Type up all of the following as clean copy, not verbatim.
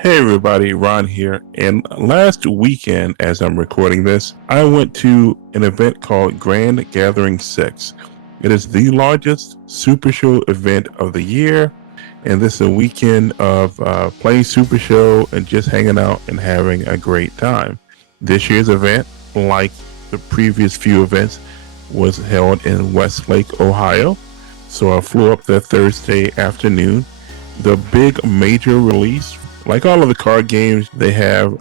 Hey everybody, Ron here. And last weekend, as I'm recording this, I went to an event called Grand Gathering 6. It is the largest Super Show event of the year, and this is a weekend of playing Super Show and just hanging out and having a great time. This year's event, like the previous few events, was held in Westlake, Ohio. So I flew up there Thursday afternoon. The big major release, like all of the card games, they have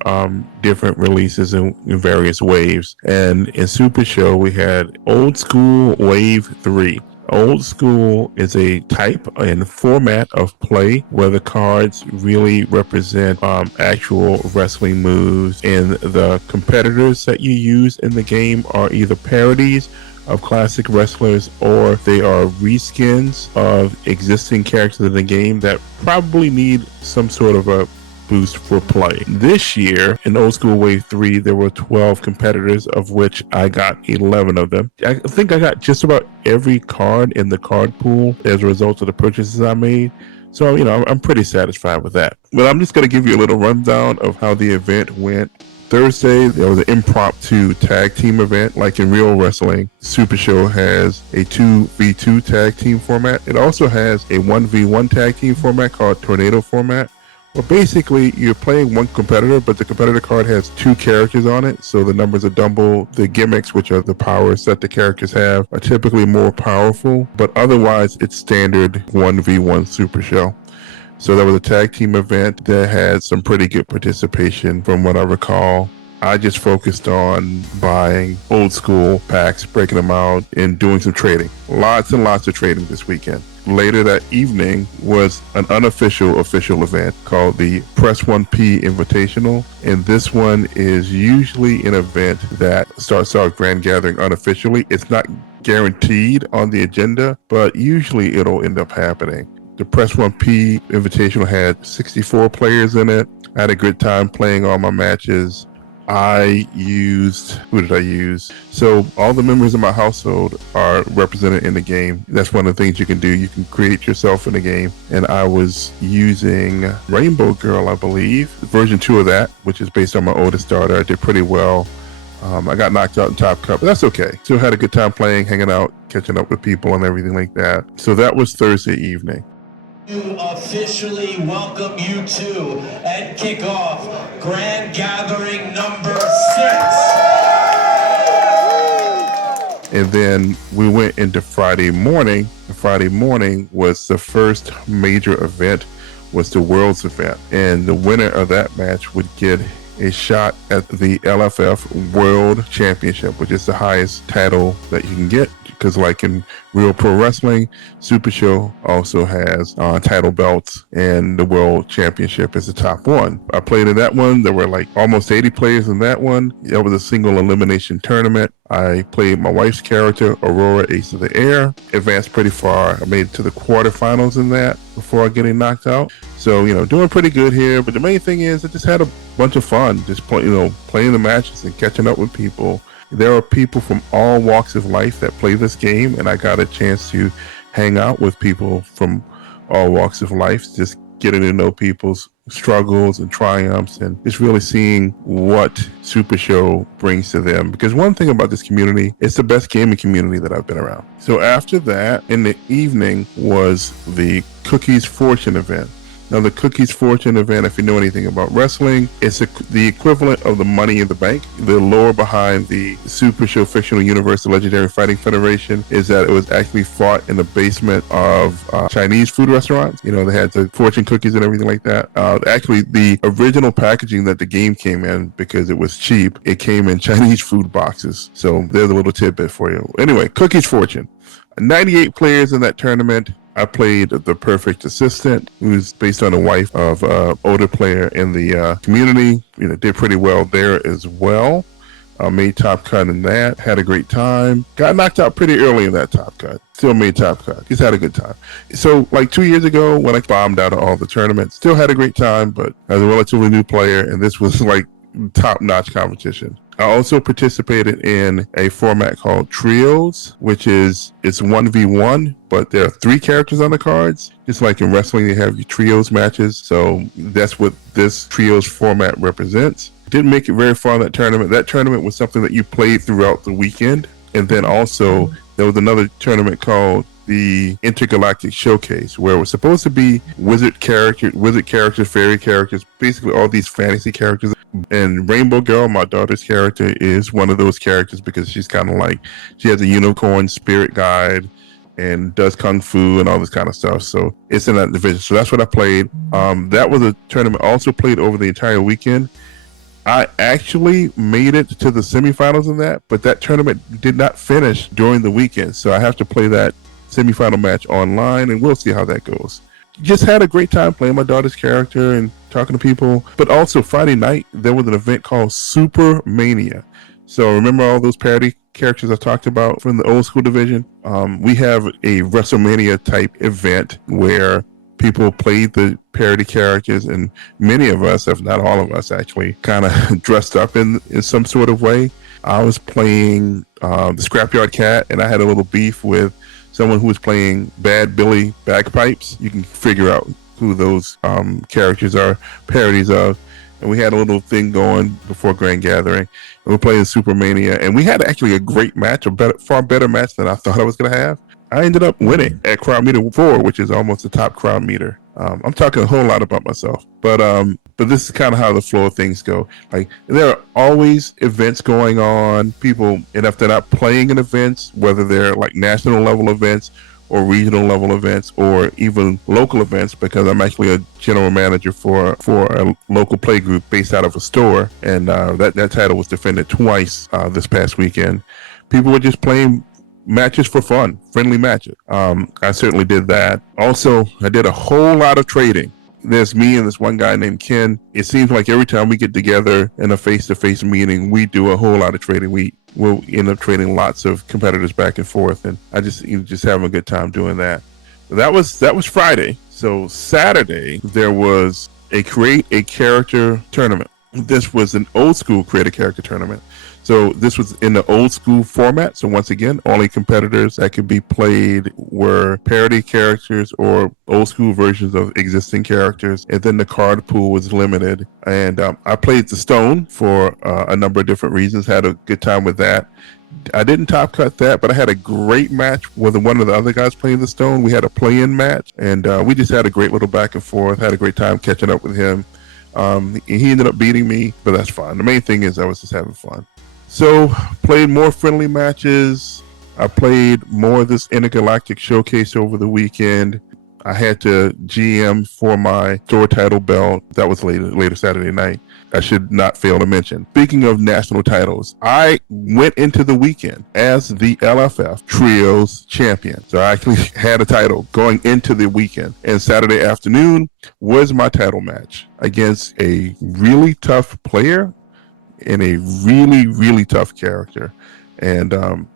different releases in various waves. And in Super Show, we had Old School Wave 3. Old School is a type and format of play where the cards really represent actual wrestling moves, and the competitors that you use in the game are either parodies of classic wrestlers, or they are reskins of existing characters in the game that probably need some sort of a boost for play. This year, in Old School Wave 3, there were 12 competitors, of which I got 11 of them. I think I got just about every card in the card pool as a result of the purchases I made. So, I'm pretty satisfied with that. But I'm just going to give you a little rundown of how the event went. Thursday, there was an impromptu tag team event. Like in real wrestling, Super Show has a 2v2 tag team format. It also has a 1v1 tag team format called Tornado format. Well, basically, you're playing one competitor, but the competitor card has two characters on it, so the numbers are double. The gimmicks, which are the powers that the characters have, are typically more powerful, but otherwise, it's standard 1v1 Super Show. So there was a tag team event that had some pretty good participation from what I recall. I just focused on buying old school packs, breaking them out, and doing some trading. Lots and lots of trading this weekend. Later that evening was an unofficial official event called the Press 1P Invitational. And this one is usually an event that starts out Grand Gathering unofficially. It's not guaranteed on the agenda, but usually it'll end up happening. The Press 1P Invitational had 64 players in it. I had a good time playing all my matches. Who did I use? So all the members of my household are represented in the game. That's one of the things you can do. You can create yourself in the game. And I was using Rainbow Girl, I believe. Version 2 of that, which is based on my oldest daughter. I did pretty well. I got knocked out in Top Cup, but that's okay. Still had a good time playing, hanging out, catching up with people and everything like that. So that was Thursday evening. To officially welcome you to and kick off Grand Gathering number 6. And then we went into Friday morning. Friday morning was the first major event, was the Worlds event. And the winner of that match would get a shot at the LFF World Championship, which is the highest title that you can get. Because like in real pro wrestling, Super Show also has title belts, and the World Championship is the top one. I played in that one. There were like almost 80 players in that one. That was a single elimination tournament. I played my wife's character, Aurora Ace of the Air. Advanced pretty far. I made it to the quarterfinals in that before getting knocked out. So, doing pretty good here. But the main thing is I just had a bunch of fun just playing the matches and catching up with people. There are people from all walks of life that play this game, and I got a chance to hang out with people from all walks of life, just getting to know people's struggles and triumphs, and just really seeing what Super Show brings to them. Because one thing about this community, it's the best gaming community that I've been around. So after that, in the evening, was the Cookies Fortune event. Now, the Cookies Fortune event, if you know anything about wrestling, it's the equivalent of the Money in the Bank. The lore behind the Super Show Fictional Universe, the Legendary Fighting Federation, is that it was actually fought in the basement of Chinese food restaurants. They had the fortune cookies and everything like that. Actually, the original packaging that the game came in, because it was cheap, it came in Chinese food boxes. So there's a little tidbit for you. Anyway, Cookies Fortune. 98 players in that tournament. I played the perfect assistant, who's based on the wife of an older player in the community. Did pretty well there as well. Made top cut in that. Had a great time. Got knocked out pretty early in that top cut. Still made top cut. Just had a good time. So like 2 years ago when I bombed out of all the tournaments, still had a great time, but as a relatively new player, and this was like top-notch competition. I also participated in a format called Trios, which is it's 1v1, but there are 3 characters on the cards. Just like in wrestling, you have your trios matches. So that's what this Trios format represents. Didn't make it very far in that tournament. That tournament was something that you played throughout the weekend. And then also there was another tournament called the Intergalactic Showcase, where it was supposed to be wizard characters, fairy characters, basically all these fantasy characters. And Rainbow Girl, my daughter's character, is one of those characters because she's kind of like, she has a unicorn spirit guide and does kung fu and all this kind of stuff. So it's in that division. So that's what I played. That was a tournament also played over the entire weekend. I actually made it to the semifinals in that, but that tournament did not finish during the weekend. So I have to play that semifinal match online, and we'll see how that goes. Just had a great time playing my daughter's character and talking to people. But also Friday night, there was an event called Super Mania. So remember all those parody characters I talked about from the old school division? We have a WrestleMania type event where people played the parody characters, and many of us, if not all of us, actually kind of dressed up in some sort of way. I was playing the Scrapyard Cat, and I had a little beef with someone who was playing Bad Billy Bagpipes. You can figure out who those characters are parodies of. And we had a little thing going before Grand Gathering. And we're playing Supermania, and we had actually a great match, far better match than I thought I was going to have. I ended up winning at crowd meter 4, which is almost the top crowd meter. I'm talking a whole lot about myself, but this is kind of how the flow of things go. Like, there are always events going on. People, and if they're not playing in events, whether they're like national level events or regional level events or even local events, because I'm actually a general manager for a local play group based out of a store, and that title was defended twice this past weekend. People were just playing matches for fun, friendly matches. I certainly did that. Also, I did a whole lot of trading. There's me and this one guy named Ken. It seems like every time we get together in a face-to-face meeting, we do a whole lot of trading. We'll end up trading lots of competitors back and forth, and I just having a good time doing that. That was Friday. So Saturday, there was a Create a Character tournament. This was an old school Create a Character tournament. So this was in the old school format. So once again, only competitors that could be played were parody characters or old school versions of existing characters. And then the card pool was limited. And I played the Stone for a number of different reasons. Had a good time with that. I didn't top cut that, but I had a great match with one of the other guys playing the Stone. We had a play-in match, and we just had a great little back and forth. Had a great time catching up with him. He ended up beating me, but that's fine. The main thing is I was just having fun. So, played more friendly matches. I played more of this Intergalactic Showcase over the weekend. I had to GM for my store title belt. That was later Saturday night. I should not fail to mention. Speaking of national titles, I went into the weekend as the LFF Trios champion. So I actually had a title going into the weekend. And Saturday afternoon was my title match against a really tough player and a really, really tough character. And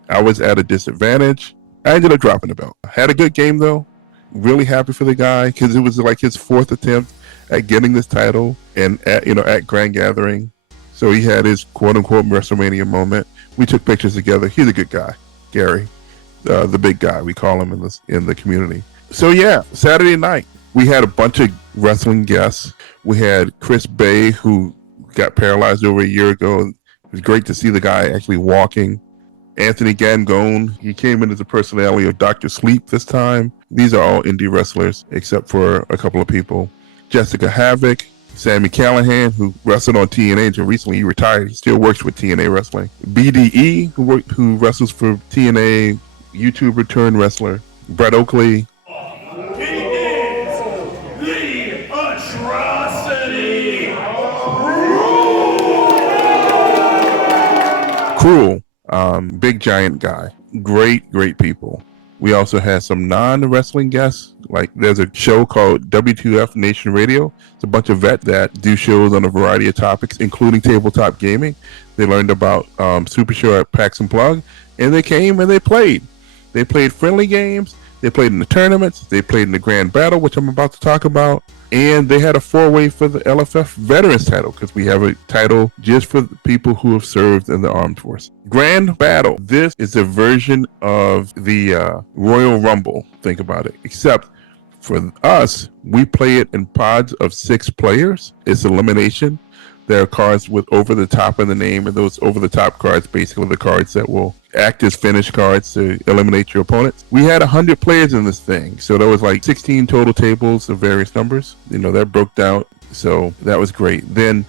I was at a disadvantage. I ended up dropping the belt. I had a good game, though. Really happy for the guy because it was like his 4th attempt at getting this title and at Grand Gathering. So he had his quote-unquote WrestleMania moment. We took pictures together. He's a good guy, Gary, the big guy, we call him in the community. So yeah, Saturday night, we had a bunch of wrestling guests. We had Chris Bay, who got paralyzed over a year ago. It was great to see the guy actually walking. Anthony Gangone, he came in as a personality of Dr. Sleep this time. These are all indie wrestlers, except for a couple of people. Jessica Havoc, Sammy Callahan, who wrestled on TNA until recently. He retired. He still works with TNA Wrestling. BDE, who wrestles for TNA, YouTuber turned wrestler. Brett Oakley. He is the atrocity. Cruel. Big giant guy. Great people. We also had some non-wrestling guests. Like there's a show called W2F Nation Radio. It's a bunch of vets that do shows on a variety of topics, including tabletop gaming. They learned about Supershow at PAX Unplugged, and they came and they played. They played friendly games. They played in the tournaments. They played in the Grand Battle, which I'm about to talk about. And they had a 4-way for the LFF Veterans title because we have a title just for people who have served in the armed force. Grand Battle. This is a version of the Royal Rumble. Think about it. Except for us, we play it in pods of 6 players. It's elimination. There are cards with over the top in the name, and those over the top cards, basically the cards that will act as finish cards to eliminate your opponents. We had 100 players in this thing, so there was like 16 total tables of various numbers. That broke down, so that was great. Then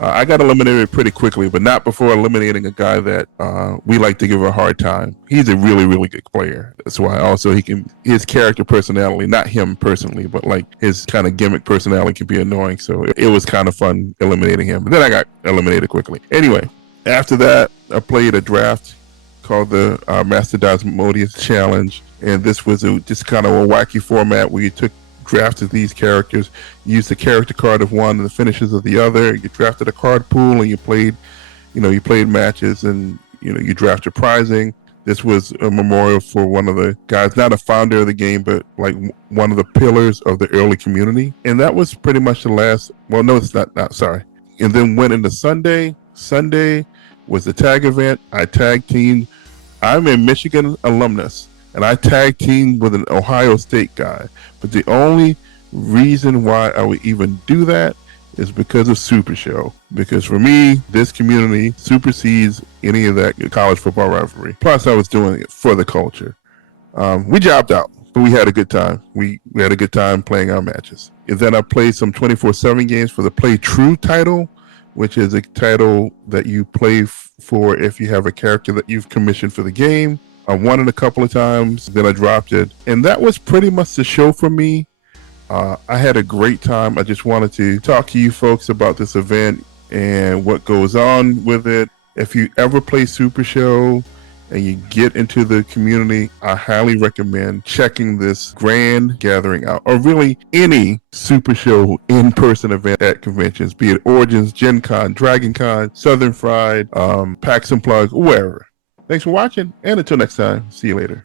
I got eliminated pretty quickly, but not before eliminating a guy that we like to give a hard time. He's a really, really good player. That's why also his character personality, not him personally, but like his kind of gimmick personality can be annoying. So it was kind of fun eliminating him. But then I got eliminated quickly. Anyway, after that, I played a draft called the Master Dasmodius Challenge. And this was just kind of a wacky format where you drafted these characters, used the character card of one and the finishes of the other. You drafted a card pool and you played matches, and you drafted prizing. This was a memorial for one of the guys, not a founder of the game, but like one of the pillars of the early community. And that was pretty much the last. Well, no, it's not. Sorry. And then went into Sunday. Sunday was the tag event. I tag teamed. I'm a Michigan alumnus, and I tag teamed with an Ohio State guy. But the only reason why I would even do that is because of Supershow. Because for me, this community supersedes any of that college football rivalry. Plus, I was doing it for the culture. We jobbed out, but we had a good time. We had a good time playing our matches. And then I played some 24/7 games for the Play True title, which is a title that you play for if you have a character that you've commissioned for the game. I won it a couple of times, then I dropped it. And that was pretty much the show for me. I had a great time. I just wanted to talk to you folks about this event and what goes on with it. If you ever play Supershow and you get into the community, I highly recommend checking this Grand Gathering out, or really any Supershow in-person event at conventions, be it Origins, Gen Con, Dragon Con, Southern Fried, PAX Unplugged, wherever. Thanks for watching, and until next time, see you later.